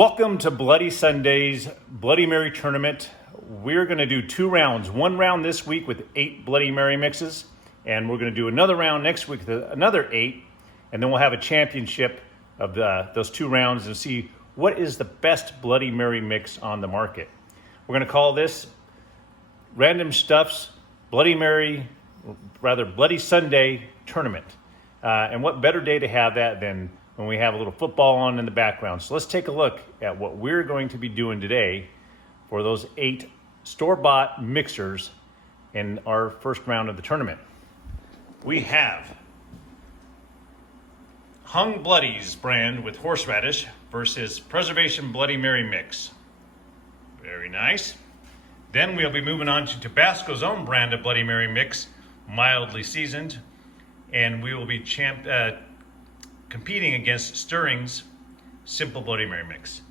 Welcome to Bloody Sunday's Bloody Mary tournament. We're going to do 2 rounds. 1 round this week with 8 Bloody Mary mixes, and we're going to do another round next week with another 8, and then we'll have a championship of those 2 rounds and see what is the best Bloody Mary mix on the market. We're going to call this Random Stuff's Bloody Sunday tournament. And what better day to have that than when we have a little football on in the background. So let's take a look at what we're going to be doing today for those 8 store-bought mixers in our first round of the tournament. We have Hung Bloody's brand with horseradish versus Preservation Bloody Mary mix. Very nice. Then we'll be moving on to Tabasco's own brand of Bloody Mary mix, mildly seasoned, and we will be competing against Stirring's Simple Bloody Mary mix,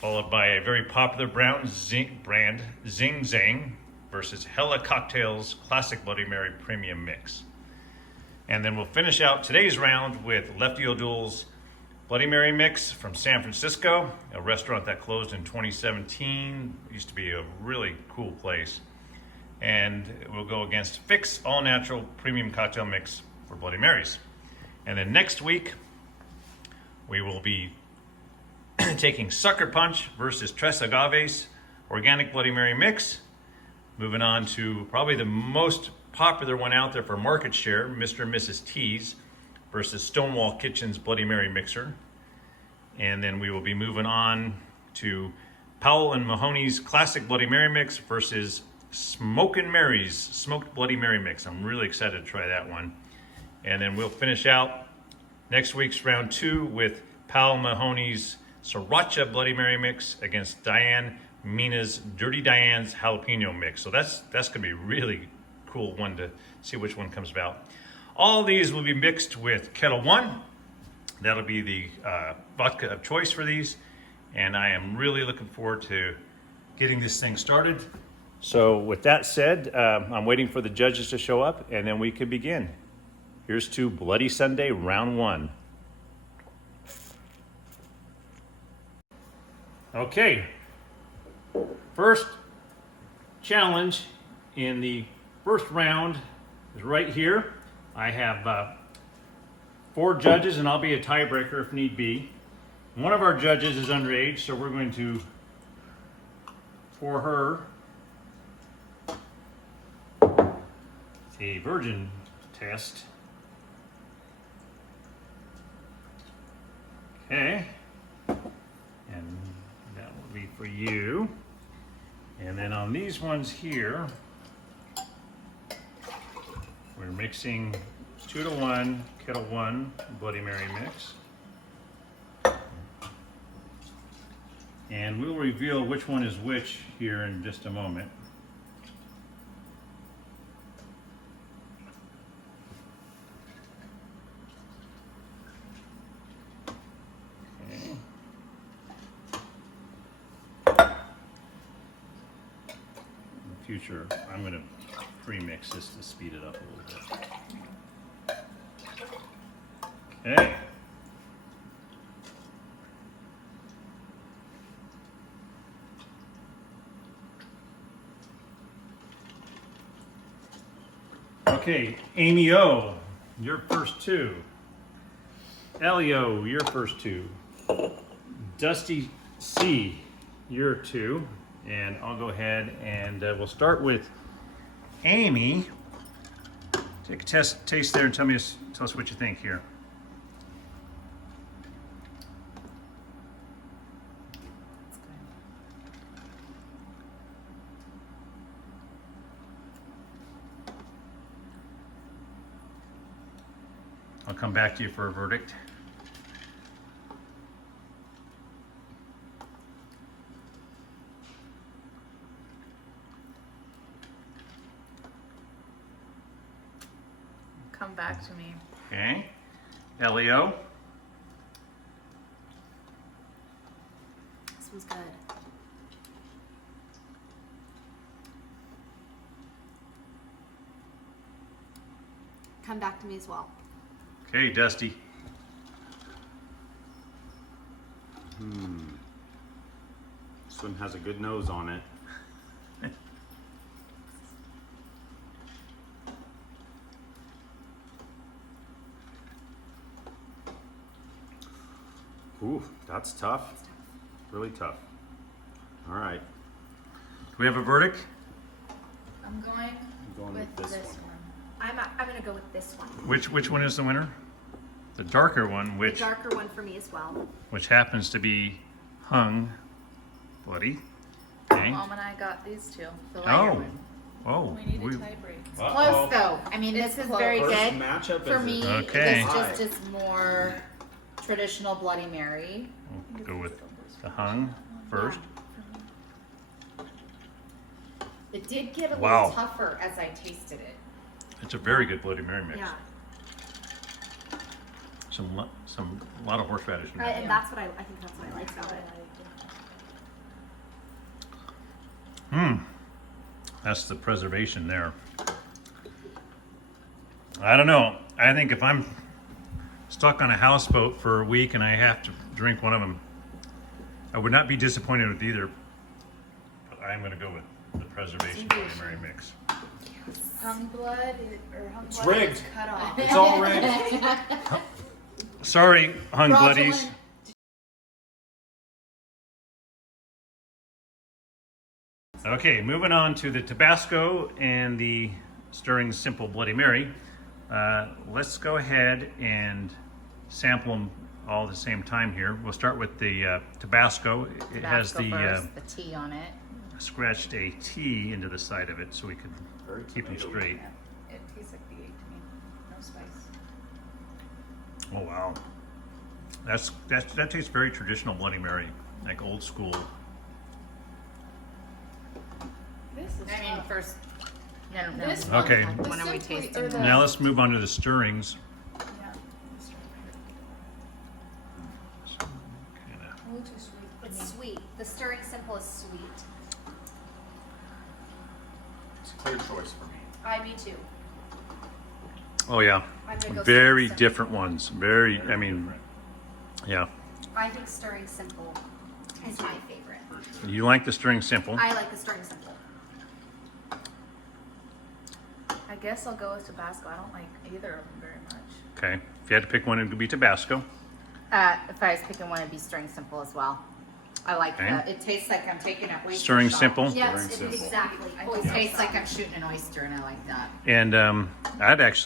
followed by a very popular brand Zing Zang versus Hella Cocktails Classic Bloody Mary Premium Mix. And then we'll finish out today's round with Lefty O'Doul's Bloody Mary mix from San Francisco, a restaurant that closed in 2017. It used to be a really cool place. And we'll go against Fix All Natural Premium Cocktail Mix for Bloody Marys. And then next week, we will be taking Sucker Punch versus Tres Agaves Organic Bloody Mary Mix. Moving on to probably the most popular one out there for market share, Mr. and Mrs. T's versus Stonewall Kitchen's Bloody Mary Mixer. And then we will be moving on to Powell and Mahoney's Classic Bloody Mary Mix versus Smokin' Mary's Smoked Bloody Mary Mix. I'm really excited to try that one. And then we'll finish out next week's round 2 with Powell Mahoney's Sriracha Bloody Mary Mix against Diane Mina's Dirty Diane's Jalapeno Mix. So that's going to be a really cool one to see which one comes about. All of these will be mixed with Kettle One. That'll be the vodka of choice for these. And I am really looking forward to getting this thing started. So with that said, I'm waiting for the judges to show up and then we can begin. Here's to Bloody Sunday, round 1. Okay, first challenge in the first round is right here. I have 4 judges and I'll be a tiebreaker if need be. One of our judges is underage, so we're going to, for her, a virgin test. Okay, and that will be for you. And then on these ones here, we're mixing 2-to-1 Kettle One Bloody Mary mix. And we'll reveal which one is which here in just a moment. Future, I'm going to pre-mix this to speed it up a little bit. Okay. Okay, Amy O, your first 2. Elio, your first 2. Dusty C, your 2. And I'll go ahead and we'll start with Amy. Take a taste there and tell us what you think here. I'll come back to you for a verdict. Come back to me. Okay. Elio. This one's good. Come back to me as well. Okay, Dusty. This one has a good nose on it. Ooh, that's tough. Really tough. All right. Do we have a verdict? I'm going I'm going with this one. I'm gonna go with this one. Which one is the winner? The darker one, The which darker one for me as well. happens to be hung bloody. Okay. Mom and I got these two. The lighter Oh. one. Oh. We need a we- tie break. Close though. I mean, this is very First good. matchup For is me, a Okay. this just is more traditional Bloody Mary. We'll go with the hung first. It did get a Wow. little tougher as I tasted it. It's a very good Bloody Mary mix. Yeah. A lot of horseradish in there. And that's what I think that's what I like about it. That's the preservation there. I don't know. I think if I'm stuck on a houseboat for a week and I have to drink one of them, I would not be disappointed with either. But I'm going to go with the preservation Bloody Mary mix. Hung blood or hung It's blood rigged. is cut off. It's all rigged. Sorry, hung bloodies. Fraudulent. Okay, moving on to the Tabasco and the Stirring Simple Bloody Mary. Let's go ahead and sample them all at the same time here. We'll start with the Tabasco. It has Tabasco the first, the T on it. scratched a T into the side of it so we can Very keep them tomato-y. straight. It tastes like the 8 to me. No spice. Oh wow, that tastes very traditional Bloody Mary, like old school. This is I mean, tough. first. No. This one, Okay. When are we simply- tasting? or the- Now let's move on to the stirrings. Yeah. Kinda- A little too sweet for me. It's sweet. The stirring simple is sweet. It's a clear choice for me. Me too. Oh yeah, I'm gonna go very stirring simple. different ones. Very, I mean, yeah. I think stirring simple is my favorite. For sure. You like the stirring simple? I like the stirring simple. I guess I'll go with Tabasco. I don't like either of them very much. Okay. If you had to pick one, it would be Tabasco. If I was picking one, it'd be stirring simple as well. I like Okay. that. It tastes like I'm taking an oyster Stirring shot. simple. Yes, Stirring simple. exactly. It tastes like I'm shooting an oyster, and I like that. And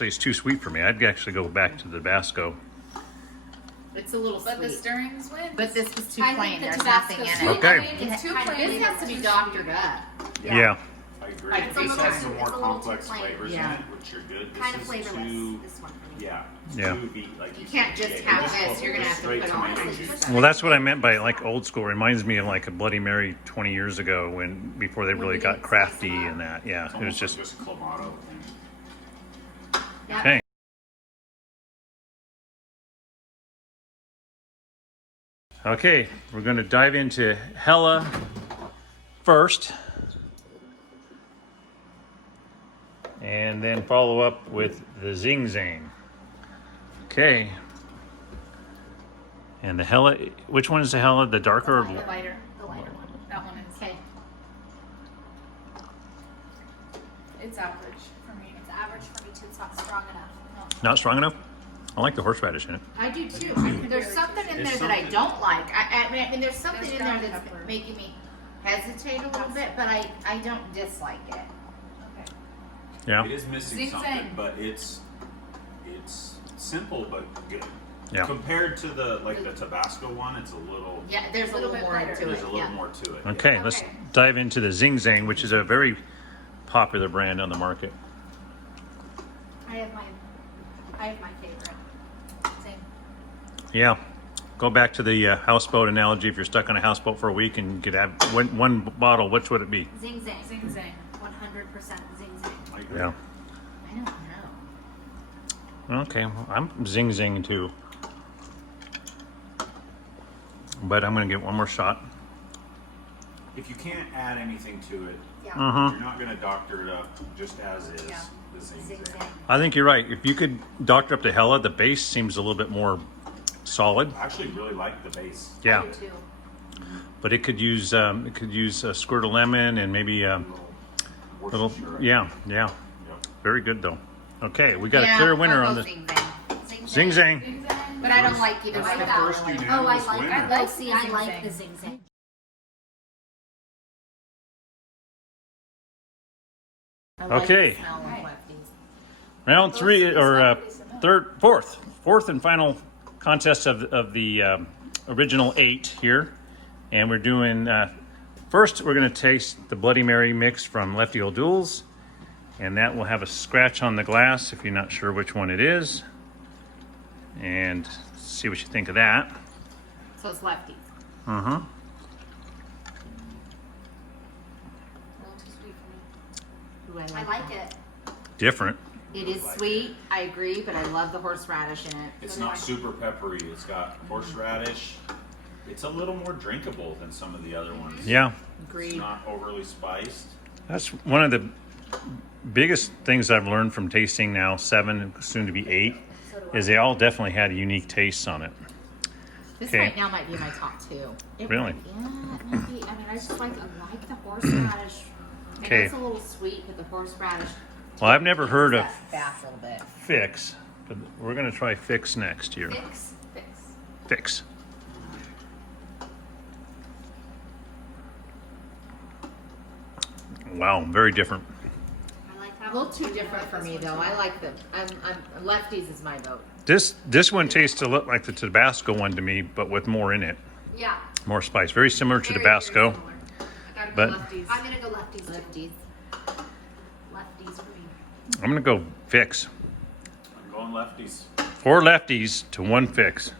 it's too sweet for me. I'd actually go back to the Tabasco. It's a little But the sweet. stirrings win. But this was too I think plain. the There's Tabasco's nothing in sweet. it. Okay. I mean, It's too kind of plain. This has to be doctored up. Yeah. I agree. Like, This it's has some a more little too complex plain. flavors Yeah. in it, which are good. This kind of is flavorless. too, This one for me. yeah. Yeah. Too like You can't just it have just this. goes You're gonna with have to straight put all tomato this juice. stuff. Well, that's what I meant by like old school. Reminds me of like a Bloody Mary 20 years ago when before they really got crafty and that. Yeah, It's it was almost just like just clamato thing. Yeah. okay. Okay, we're going to dive into Hella first, and then follow up with the Zing Zang. Okay. And the Hella, which one is the Hella? The darker or The lighter. The lighter one. That one is. Okay. It's average for me. It's average for me too. It's not strong enough. not strong enough? I like the horseradish in it. I do too. There's something in there that I don't like. I mean, there's something There's in there ground that's pepper. making me hesitate a little bit, but I don't dislike it. Okay. Yeah. It is missing Zing something, zang. but it's simple but good. Yeah. Compared to the Tabasco one, it's a little Yeah, there's a little bit more better. into there's it. a little Yeah. more to it. Okay, let's Okay. dive into the Zing Zang, which is a very popular brand on the market. I have my favorite. Same. Yeah. Go back to the houseboat analogy. If you're stuck on a houseboat for a week and you could have one bottle, which would it be? Zing zang. Zing zang. 100% zing zang. I agree. Yeah. I don't know. Okay, well, I'm Zing Zing too. But I'm going to get one more shot. If you can't add anything to it, Yeah. Mm-hmm. you're not going to doctor it up just as is. Yeah. The Zing Zing Zang. zang. I think you're right. If you could doctor up the Hella, the base seems a little bit more solid. I actually really like the base. Yeah. I do too. but it could use a squirt of lemon and maybe a little. Yeah. Very good though. Okay, we got a clear winner on the Zing Zang. But I don't like either. I one. like that First one. unanimous Oh, I like winner. that. Oh, see, I like the Zing Zang. I like Okay. the smell of lefties. Round three or fourth and final contest of the original 8 here, and we're doing first. We're going to taste the Bloody Mary mix from Lefty Old Duels, and that will have a scratch on the glass if you're not sure which one it is, and see what you think of that. So it's lefties. Uh huh. A little too sweet for me. Ooh, I like it. Different. It is sweet. I agree, but I love the horseradish in it. It's not super peppery. It's got horseradish. It's a little more drinkable than some of the other ones. Yeah, It's Agreed. not overly spiced. that's one of the biggest things I've learned from tasting now 7, soon to be 8, is they all definitely had unique tastes on it. This Okay. right now might be my top 2. Really? Yeah, it might be. I mean, I just like the horseradish. I know Okay. it's a little sweet, but the horseradish. Well, I've never heard of that back a little bit. Fix, but we're going to try Fix next year. Fix. Fix. Wow, very different. I like A that little one. too different for me though. I like them. I'm lefties is my vote. This one tastes a lot like the Tabasco one to me, but with more in it, Yeah. more spice. Very similar to Very, Tabasco. very similar. I gotta but- go lefties. I'm gonna go lefties. Lefties. Lefties for me. I'm going to go Fix. I'm going lefties. 4 lefties to 1 Fix.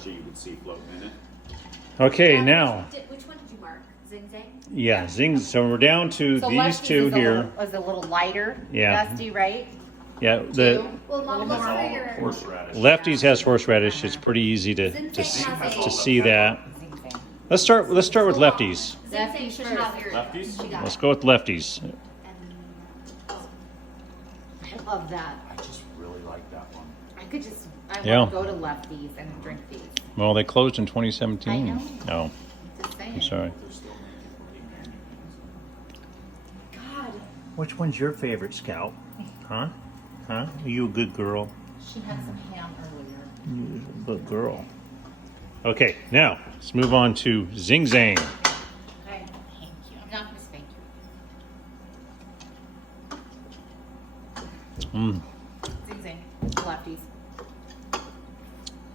So you can see floating in it. Okay, now, Which one did you mark? Zing Zang? yeah, Zing. So we're down to So these lefties 2 is here. was a little lighter. Yeah. Dusty, right? Yeah, the Well, Mom, look It's for all your. horseradish. lefties has horseradish. It's pretty easy to see that. Zing Zang. Let's start with lefties. Zing Zang should have your. Lefties? She got Let's it. go with lefties. I love that. I just really like that one. I could just. I Yeah. want to go to lefties and drink these. Well, they closed in 2017. I know. Oh, Just saying. I'm sorry. They're still making Bloody Mary. God, Which one's your favorite, Scout? Huh? Huh? Are you a good girl? she had some ham earlier. You're a good girl. Okay, now let's move on to Zing Zang. Okay. Thank you. I'm not gonna spank you. Mm. Zing Zang. Lefties.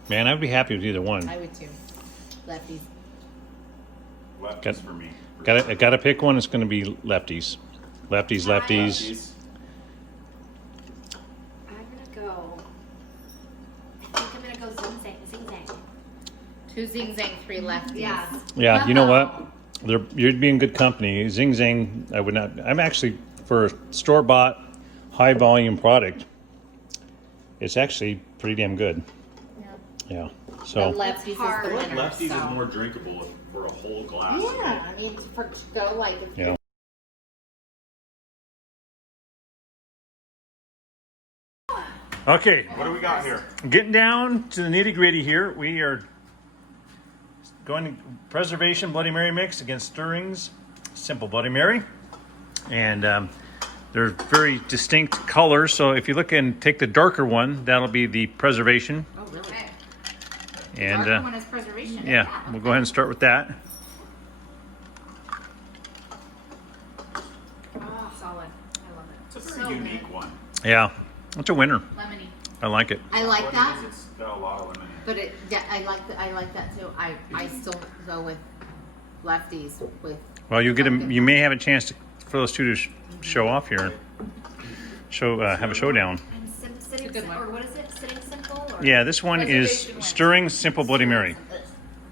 Man, I'd be happy with either one. I would too. Lefties. Lefties Got- for me. I gotta pick one. It's gonna be lefties. Lefties. Lefties. I'm gonna go. I think I'm gonna go Zing Zang. Zing Zang. 2 Zing Zang, 3 lefties. Yeah. Yeah, you know what? You'd be in good company. Zing Zang, I would not. I'm actually, for a store-bought, high-volume product, it's actually pretty damn good. Yeah. The So, lefties is hard. the I feel winner. like lefties so. is more drinkable for a whole glass. Yeah, I mean, for go like. yeah. Okay, What do we got here? getting down to the nitty-gritty here. We are going to Preservation Bloody Mary mix against Stirring's Simple Bloody Mary. And they're very distinct colors. So if you look and take the darker one, that'll be the Preservation. Oh, really? Okay. And Darker one is preservation. yeah, we'll go ahead and start with that. Oh, solid. I love it. It's a very unique one. Yeah, it's a winner. Lemony. I like it. I like What it that, is, it's got a lot of lemon in it. but I like that too. I still go with lefties with. Well, you may have a chance for those 2 to show off here. Have a showdown. And sitting good one. or what is it? Sitting simple? Or? Yeah, this one is Preservation wins. Stirring Simple Bloody Mary.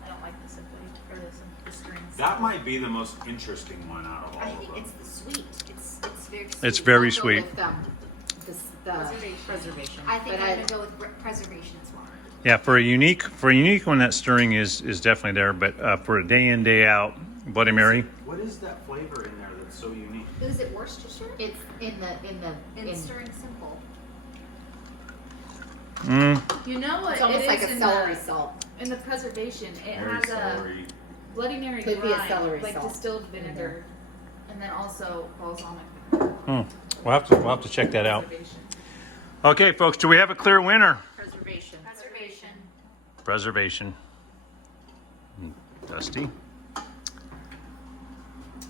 I don't like the simply or the strings. That might be the most interesting one out of all I of think them. it's the sweet. It's very. Sweet. It's very I'll go sweet. With, the preservation. I think But I'm gonna go with preservation as well. Yeah, for a unique one, that stirring is definitely there. But for a day in day out Bloody Mary, What is that flavor in there that's so unique? Is it Worcestershire? It's in And stirring simple. You know what? It's almost it like is a in celery the, salt. in the preservation. It Very has celery. a Bloody Mary Could be a brine, celery like salt. distilled vinegar, and then also balsamic vinegar. We'll have to check that out. Preservation. Okay, folks, do we have a clear winner? Preservation. Preservation. Preservation. Dusty.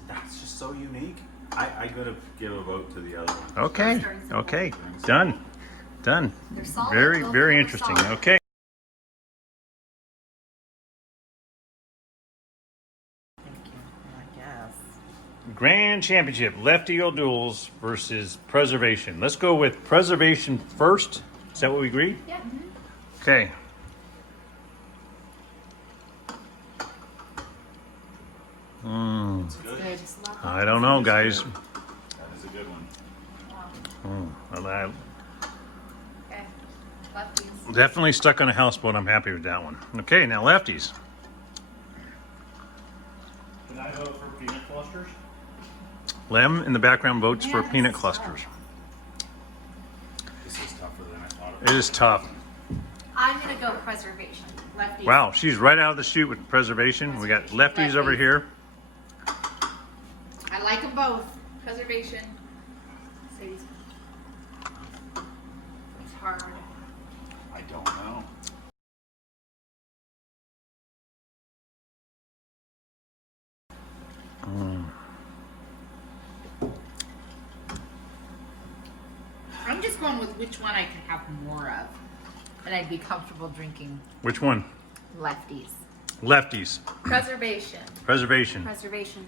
That's just so unique. I gotta give a vote to the other one. Okay. Okay. Done. Done. They're solid. Very, Both of very them are interesting. solid. Okay. I guess. Grand Championship, Lefty O'Doul's versus Preservation. Let's go with Preservation first. Is that what we agreed? Yeah. Okay. It's good. Good. I don't know, guys. That is a good one. Well, Okay. Lefties. definitely stuck on a houseboat. I'm happy with that one. Okay, now lefties. Can I vote for peanut clusters? Lem in the background votes for peanut clusters. This is tougher than I thought It is tough. I'm gonna go preservation. Lefties. Wow, she's right out of the chute with preservation. We got lefties over here. I like them both. Preservation. Sadie's. It's hard. I don't know. I'm just going with which one I can have more of. And I'd be comfortable drinking Which one? lefties. Lefties. Preservation. Preservation. Preservation.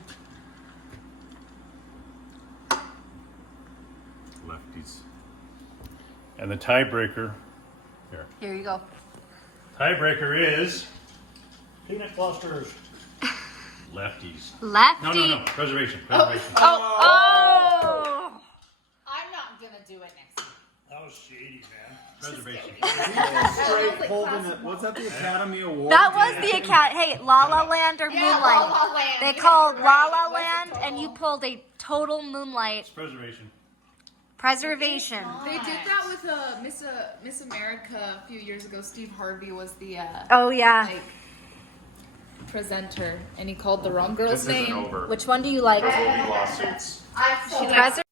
Lefties. And the tiebreaker. Here. Here you go. Tiebreaker is peanut clusters. Lefties. Lefty. No. Preservation. Preservation. Oh. I'm not gonna do it next week. That was shady, man. Preservation. Straight holding it. Was that the Academy Award? That was the account. Hey, La La Land or Yeah, Moonlight? La La Land. They Yeah, called you're La right. La It was a Land, and total- you pulled a total Moonlight. Preservation. Preservation. They did that with Miss America a few years ago. Steve Harvey was the Oh yeah. like presenter, and he called the wrong girl's This isn't name. over. Which one do you like? There will be lawsuits. I'm so Preservation.